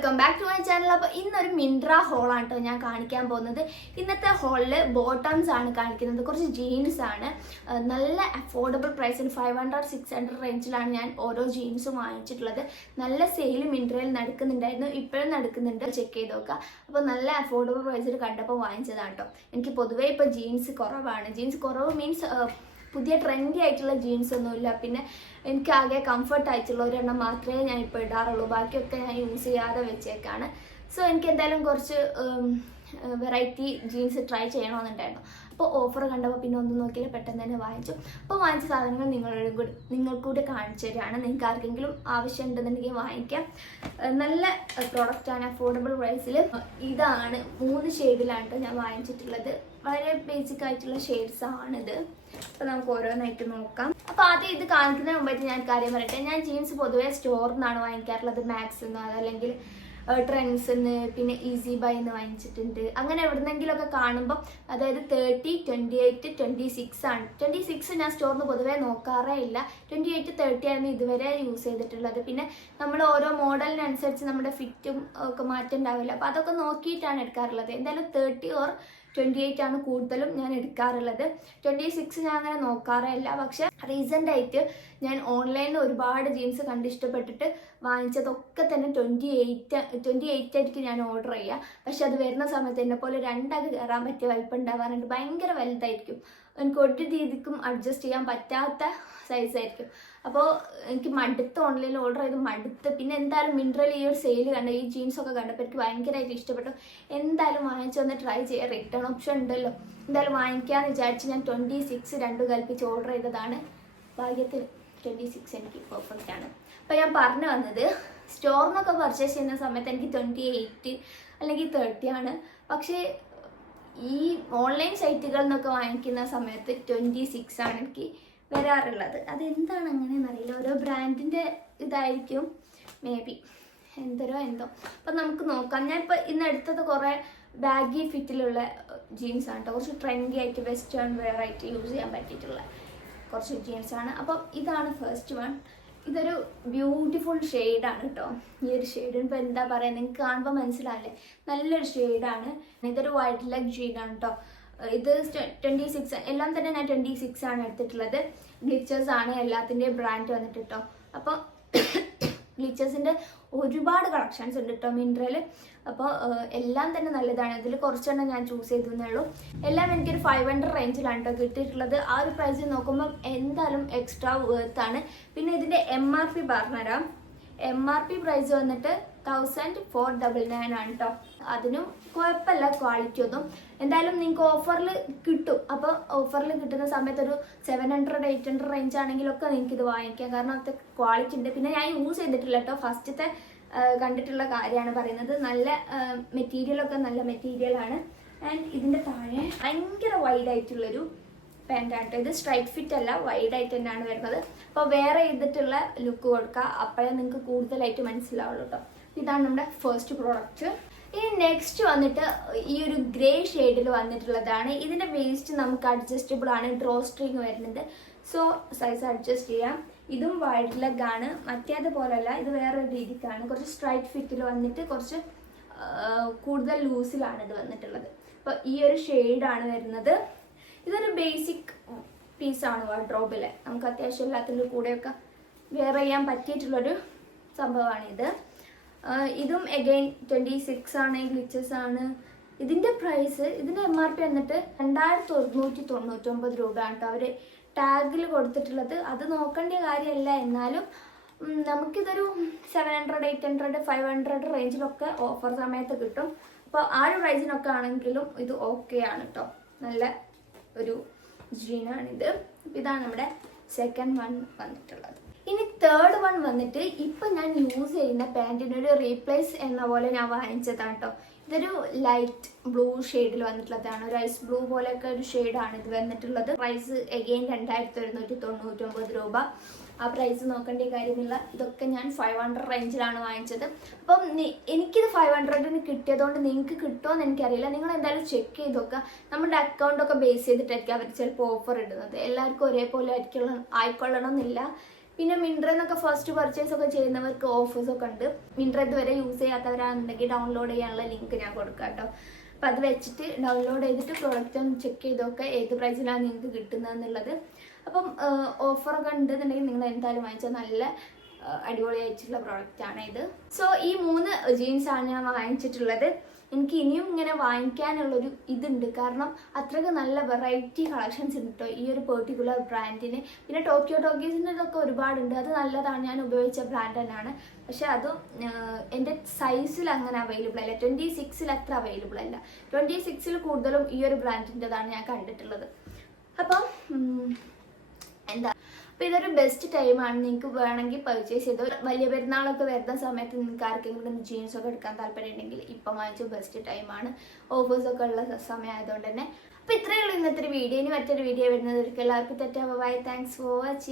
Welcome back to my channel. അപ്പോൾ ഇന്നൊരു മിൻട്ര ഹോളാണ് കേട്ടോ ഞാൻ കാണിക്കാൻ പോകുന്നത്. ഇന്നത്തെ ഹോളിൽ ബോട്ടംസ് ആണ് കാണിക്കുന്നത്, കുറച്ച് ജീൻസ് ആണ്. നല്ല അഫോർഡബിൾ പ്രൈസിന് 500-600 റേഞ്ചിലാണ് ഞാൻ ഓരോ ജീൻസും വാങ്ങിച്ചിട്ടുള്ളത്. നല്ല സെയിൽ മിൻട്രയിൽ നടക്കുന്നുണ്ടായിരുന്നു, ഇപ്പോഴും നടക്കുന്നുണ്ട്, ചെക്ക് ചെയ്ത് നോക്കുക. അപ്പോൾ നല്ല അഫോർഡബിൾ പ്രൈസിൽ കണ്ടപ്പോൾ വാങ്ങിച്ചതാണ് കേട്ടോ. എനിക്ക് പൊതുവേ ഇപ്പോൾ ജീൻസ് കുറവാണ്. ജീൻസ് കുറവ് മീൻസ് പുതിയ ട്രെൻഡി ആയിട്ടുള്ള ജീൻസ് ഒന്നുമില്ല. പിന്നെ എനിക്കാകെ കംഫർട്ട് ആയിട്ടുള്ള ഒരെണ്ണം മാത്രമേ ഞാൻ ഇപ്പോൾ ഇടാറുള്ളൂ, ബാക്കിയൊക്കെ ഞാൻ യൂസ് ചെയ്യാതെ വെച്ചേക്കാണ്. സോ എനിക്ക് എന്തായാലും കുറച്ച് വെറൈറ്റി ജീൻസ് ട്രൈ ചെയ്യണമെന്നുണ്ടായിരുന്നു. അപ്പോൾ ഓഫർ കണ്ടപ്പോൾ പിന്നെ ഒന്നും നോക്കിയാൽ പെട്ടെന്ന് തന്നെ വാങ്ങിച്ചു. അപ്പോൾ വാങ്ങിച്ച സാധനങ്ങൾ നിങ്ങൾക്കൂടെ കാണിച്ചു തരികയാണ്. നിങ്ങൾക്ക് ആർക്കെങ്കിലും ആവശ്യം ഉണ്ടെന്നുണ്ടെങ്കിൽ വാങ്ങിക്കാം. നല്ല പ്രോഡക്റ്റാണ്, അഫോർഡബിൾ പ്രൈസിൽ. ഇതാണ് 3 ഷെയ്ഡിലാണ് ഞാൻ വാങ്ങിച്ചിട്ടുള്ളത്. വളരെ ബേസിക് ആയിട്ടുള്ള ഷെയ്ഡ്സ് ആണിത്. അപ്പോൾ നമുക്ക് ഓരോന്നായിട്ട് നോക്കാം. അപ്പോൾ ആദ്യം ഇത് കാണിക്കുന്നതിന് മുമ്പായിട്ട് ഞാൻ കാര്യം പറയട്ടെ. ഞാൻ ജീൻസ് പൊതുവേ സ്റ്റോറിൽ നിന്നാണ് വാങ്ങിക്കാറുള്ളത്, മാക്സിൽ നിന്ന്, അതല്ലെങ്കിൽ ട്രെൻഡ്സിന്ന്, പിന്നെ ഈസി ബൈ എന്ന് വാങ്ങിച്ചിട്ടുണ്ട്. അങ്ങനെ എവിടെന്നെങ്കിലുമൊക്കെ കാണുമ്പോൾ അതായത് 30, 28, 26 ആണ്. 26 ഞാൻ സ്റ്റോറിൽ നിന്ന് പൊതുവേ നോക്കാറേ ഇല്ല. 28, 30 ആണ് ഇതുവരെ യൂസ് ചെയ്തിട്ടുള്ളത്. പിന്നെ നമ്മൾ ഓരോ മോഡലിനനുസരിച്ച് നമ്മുടെ ഫിറ്റും ഒക്കെ മാറ്റം ഉണ്ടാവില്ല, അപ്പോൾ അതൊക്കെ നോക്കിയിട്ടാണ് എടുക്കാറുള്ളത്. എന്തായാലും 30 or 28 ആണ് കൂടുതലും ഞാൻ എടുക്കാറുള്ളത്. 26 ഞാൻ അങ്ങനെ നോക്കാറേ ഇല്ല. പക്ഷെ റീസെൻ്റ് ആയിട്ട് ഞാൻ ഓൺലൈനിൽ ഒരുപാട് ജീൻസ് കണ്ട് ഇഷ്ടപ്പെട്ടിട്ട് വാങ്ങിച്ചതൊക്കെ തന്നെ 28 ആയിരിക്കും ഞാൻ ഓർഡർ ചെയ്യുക. പക്ഷെ അത് വരുന്ന സമയത്ത് എന്നെ പോലെ 2 കയറാൻ പറ്റിയ വലിപ്പം ഉണ്ടാവാറുണ്ട്. ഭയങ്കര വലുതായിരിക്കും, എനിക്ക് ഒരു രീതിക്കും അഡ്ജസ്റ്റ് ചെയ്യാൻ പറ്റാത്ത സൈസായിരിക്കും. അപ്പോൾ എനിക്ക് മടുത്ത് ഓൺലൈനിൽ ഓർഡർ ചെയ്ത് മടുത്ത്. പിന്നെ എന്തായാലും മിൻട്രയിൽ ഈ ഒരു സെയിൽ കണ്ട് ഈ ജീൻസൊക്കെ കണ്ടപ്പോൾ എനിക്ക് ഭയങ്കരമായിട്ട് ഇഷ്ടപ്പെട്ടു. എന്തായാലും വാങ്ങിച്ചൊന്ന് ട്രൈ ചെയ്യാം, റിട്ടേൺ ഓപ്ഷൻ ഉണ്ടല്ലോ. എന്തായാലും വാങ്ങിക്കാമെന്ന് വിചാരിച്ച് ഞാൻ 26 2 കൽപ്പിച്ച് ഓർഡർ ചെയ്തതാണ്. ഭാഗ്യത്തിൽ 26 എനിക്ക് പെർഫെക്റ്റ് ആണ്. അപ്പോൾ ഞാൻ പറഞ്ഞു വന്നത്, സ്റ്റോറിൽ നിന്നൊക്കെ പർച്ചേസ് ചെയ്യുന്ന സമയത്ത് എനിക്ക് 28 അല്ലെങ്കിൽ 30 ആണ്. പക്ഷേ ഈ ഓൺലൈൻ സൈറ്റുകളിൽ നിന്നൊക്കെ വാങ്ങിക്കുന്ന സമയത്ത് 26 ആണ് എനിക്ക് വരാറുള്ളത്. അതെന്താണ് അങ്ങനെയെന്ന് അറിയില്ല, ഓരോ ബ്രാൻഡിൻ്റെ ഇതായിരിക്കും, മേ ബി എന്തോ. അപ്പം നമുക്ക് നോക്കാം. ഞാൻ ഇപ്പോൾ ഇന്ന് എടുത്തത് കുറേ ബാഗി ഫിറ്റിലുള്ള ജീൻസാണ് കേട്ടോ. കുറച്ച് ട്രെൻഡി ആയിട്ട് വെസ്റ്റേൺ വെയർ ആയിട്ട് യൂസ് ചെയ്യാൻ പറ്റിയിട്ടുള്ള കുറച്ച് ജീൻസാണ്. അപ്പം ഇതാണ് ഫസ്റ്റ് വൺ. ഇതൊരു ബ്യൂട്ടിഫുൾ ഷെയ്ഡാണ് കേട്ടോ. ഈ ഒരു ഷെയ്ഡ് ഇപ്പോൾ എന്താ പറയുക, നിങ്ങൾക്ക് കാണുമ്പോൾ മനസ്സിലാവില്ലേ, നല്ലൊരു ഷെയ്ഡാണ്. ഇതൊരു വൈറ്റ് ലെഗ് ജീനാണ് കേട്ടോ. ഇത് 26, എല്ലാം തന്നെ ഞാൻ 26 ആണ് എടുത്തിട്ടുള്ളത്. ഗ്ലിച്ചേഴ്സ് ആണ് എല്ലാത്തിൻ്റെയും ബ്രാൻഡ് വന്നിട്ട് കേട്ടോ. അപ്പോൾ ഗ്ലിച്ചേഴ്സിൻ്റെ ഒരുപാട് കളക്ഷൻസ് ഉണ്ട് കേട്ടോ മിൻട്രയിൽ. അപ്പോൾ എല്ലാം തന്നെ നല്ലതാണ്. ഇതിൽ കുറച്ചെണ്ണം ഞാൻ ചൂസ് ചെയ്തേ ഉള്ളൂ. എല്ലാം എനിക്കൊരു 500 റേഞ്ചിലാണ് കേട്ടോ കിട്ടിയിട്ടുള്ളത്. ആ ഒരു പ്രൈസിൽ നോക്കുമ്പം എന്തായാലും എക്സ്ട്രാ വേർത്താണ്. പിന്നെ ഇതിൻ്റെ MRP പറഞ്ഞുതരാം. MRP പ്രൈസ് വന്നിട്ട് 1499 ആണ് കേട്ടോ. അതിനും കുഴപ്പമില്ല ക്വാളിറ്റി ഒന്നും. എന്തായാലും നിങ്ങൾക്ക് ഓഫറിൽ കിട്ടും. അപ്പോൾ ഓഫറിൽ കിട്ടുന്ന സമയത്ത് ഒരു 700-800 റേഞ്ച് ആണെങ്കിലൊക്കെ നിങ്ങൾക്ക് ഇത് വാങ്ങിക്കാം, കാരണം അത്ര ക്വാളിറ്റി ഉണ്ട്. പിന്നെ ഞാൻ യൂസ് ചെയ്തിട്ടില്ല കേട്ടോ, ഫസ്റ്റത്തെ കണ്ടിട്ടുള്ള കാര്യമാണ് പറയുന്നത്. നല്ല മെറ്റീരിയലൊക്കെ നല്ല മെറ്റീരിയലാണ്. ആൻഡ് ഇതിൻ്റെ താഴെ ഭയങ്കര വൈഡായിട്ടുള്ളൊരു പാൻറ്റാട്ടോ. ഇത് സ്ട്രൈറ്റ് ഫിറ്റ് അല്ല, വൈഡ് ആയിട്ട് തന്നെയാണ് വരുന്നത്. അപ്പോൾ വേറെ ചെയ്തിട്ടുള്ള ലുക്ക് കൊടുക്കുക, അപ്പോഴേ നിങ്ങൾക്ക് കൂടുതലായിട്ട് മനസ്സിലാവുള്ളൂ കേട്ടോ. ഇതാണ് നമ്മുടെ ഫസ്റ്റ് പ്രോഡക്റ്റ്. ഇനി നെക്സ്റ്റ് വന്നിട്ട് ഈ ഒരു ഗ്രേ ഷെയ്ഡിൽ വന്നിട്ടുള്ളതാണ്. ഇതിൻ്റെ വേസ്റ്റ് നമുക്ക് അഡ്ജസ്റ്റബിൾ ആണ്, ഡ്രോ സ്ട്രിങ് വരുന്നത്. സോ സൈസ് അഡ്ജസ്റ്റ് ചെയ്യാം. ഇതും വൈഡ് ലെഗ് ആണ്, മറ്റേതുപോലല്ല, ഇത് വേറൊരു രീതിക്കാണ്. കുറച്ച് സ്ട്രൈറ്റ് ഫിറ്റിൽ വന്നിട്ട് കുറച്ച് കൂടുതൽ ലൂസിലാണ് ഇത് വന്നിട്ടുള്ളത്. അപ്പോൾ ഈ ഒരു ഷെയ്ഡാണ് വരുന്നത്. ഇതൊരു ബേസിക് പീസാണ് വാർഡ്രോബിൽ. നമുക്ക് അത്യാവശ്യം എല്ലാത്തിൻ്റെ കൂടെയൊക്കെ വെയർ ചെയ്യാൻ പറ്റിയിട്ടുള്ളൊരു സംഭവമാണിത്. ഇതും എഗെയിൻ 26 ആണ്, ഗ്ലിച്ചേഴ്സ് ആണ്. ഇതിൻ്റെ പ്രൈസ്, ഇതിൻ്റെ MRP വന്നിട്ട് 2999 രൂപയാണ് കേട്ടോ അവർ ടാഗിൽ കൊടുത്തിട്ടുള്ളത്. അത് നോക്കേണ്ട കാര്യമല്ല, എന്നാലും നമുക്കിതൊരു 700, 800, 500 റേഞ്ചിലൊക്കെ ഓഫർ സമയത്ത് കിട്ടും. അപ്പോൾ ആ ഒരു പ്രൈസിനൊക്കെ ആണെങ്കിലും ഇത് ഓക്കെ ആണ് കേട്ടോ. നല്ല ഒരു ജീനാണിത്. ഇതാണ് നമ്മുടെ സെക്കൻഡ് വൺ വന്നിട്ടുള്ളത്. ഇനി തേർഡ് വൺ വന്നിട്ട് ഇപ്പം ഞാൻ യൂസ് ചെയ്യുന്ന പാൻറ്റിനൊരു റീപ്ലേസ് എന്ന പോലെ ഞാൻ വാങ്ങിച്ചതാണ് കേട്ടോ. ഇതൊരു ലൈറ്റ് ബ്ലൂ ഷെയ്ഡിൽ വന്നിട്ടുള്ളതാണ്. ഒരു ഐസ് ബ്ലൂ പോലെയൊക്കെ ഒരു ഷെയ്ഡാണ് ഇത് വന്നിട്ടുള്ളത്. പ്രൈസ് എഗെയിൻ 2199 രൂപ. ആ പ്രൈസ് നോക്കേണ്ട കാര്യമില്ല. ഇതൊക്കെ ഞാൻ 500 റേഞ്ചിലാണ് വാങ്ങിച്ചത്. അപ്പം എനിക്കിത് 500-ന് കിട്ടിയതുകൊണ്ട് നിങ്ങൾക്ക് കിട്ടുമോ എന്ന് എനിക്കറിയില്ല. നിങ്ങൾ എന്തായാലും ചെക്ക് ചെയ്ത് നോക്കുക. നമ്മുടെ അക്കൗണ്ടൊക്കെ ബേസ് ചെയ്തിട്ടായിരിക്കും അവർ ചിലപ്പോൾ ഓഫർ ഇടുന്നത്. എല്ലാവർക്കും ഒരേപോലെ ആയിക്കൊള്ളണം എന്നില്ല. പിന്നെ മിൻട്രന്നൊക്കെ ഫസ്റ്റ് പർച്ചേസ് ഒക്കെ ചെയ്യുന്നവർക്ക് ഓഫേഴ്സ് ഒക്കെ ഉണ്ട്. മിൻട്ര ഇതുവരെ യൂസ് ചെയ്യാത്തവരാണെന്നുണ്ടെങ്കിൽ ഡൗൺലോഡ് ചെയ്യാനുള്ള ലിങ്ക് ഞാൻ കൊടുക്കാം കേട്ടോ. അപ്പം അത് വെച്ചിട്ട് ഡൗൺലോഡ് ചെയ്തിട്ട് പ്രോഡക്റ്റ് ഒന്ന് ചെക്ക് ചെയ്തൊക്കെ ഏത് പ്രൈസിലാണ് നിങ്ങൾക്ക് കിട്ടുന്നതെന്നുള്ളത്. അപ്പം ഓഫറൊക്കെ ഉണ്ടെന്നുണ്ടെങ്കിൽ നിങ്ങൾ എന്തായാലും വാങ്ങിച്ചാൽ നല്ല അടിപൊളിയായിട്ടുള്ള പ്രോഡക്റ്റാണ് ഇത്. സോ ഈ 3 ജീൻസാണ് ഞാൻ വാങ്ങിച്ചിട്ടുള്ളത്. എനിക്ക് ഇനിയും ഇങ്ങനെ വാങ്ങിക്കാനുള്ളൊരു ഇതുണ്ട്, കാരണം അത്രയ്ക്ക് നല്ല വെറൈറ്റി കളക്ഷൻസ് ഉണ്ട് കേട്ടോ ഈ ഒരു പെർട്ടിക്കുലർ ബ്രാൻഡിന്. പിന്നെ ടോക്കിയോ ടോക്കീസിൻ്റെ ഇതൊക്കെ ഒരുപാടുണ്ട്, അത് നല്ലതാണ്, ഞാൻ ഉപയോഗിച്ച ബ്രാൻഡ് തന്നെയാണ്. പക്ഷെ അതും എൻ്റെ സൈസിൽ അങ്ങനെ അവൈലബിൾ അല്ല, 26 അത്ര അവൈലബിൾ അല്ല. 26 കൂടുതലും ഈ ഒരു ബ്രാൻഡിൻ്റെതാണ് ഞാൻ കണ്ടിട്ടുള്ളത്. അപ്പം എന്താ, അപ്പോൾ ഇതൊരു ബെസ്റ്റ് ടൈമാണ്, നിങ്ങൾക്ക് വേണമെങ്കിൽ പർച്ചേസ് ചെയ്തോ. വലിയ പെരുന്നാളൊക്കെ വരുന്ന സമയത്ത് നിങ്ങൾക്ക് ആർക്കെങ്കിലും ജീൻസൊക്കെ എടുക്കാൻ താല്പര്യം ഉണ്ടെങ്കിൽ ഇപ്പം വാങ്ങിച്ച ബെസ്റ്റ് ടൈമാണ്, ഓഫേഴ്സൊക്കെ ഉള്ള സമയമായതുകൊണ്ട് തന്നെ. അപ്പോൾ ഇത്രയേ ഉള്ളൂ ഇന്നത്തെ ഒരു വീഡിയോ. ഇനി മറ്റൊരു വീഡിയോ വരുന്നത് ഒരിക്കൽ എല്ലാവർക്കും തെറ്റാ. Bye, thanks for watching.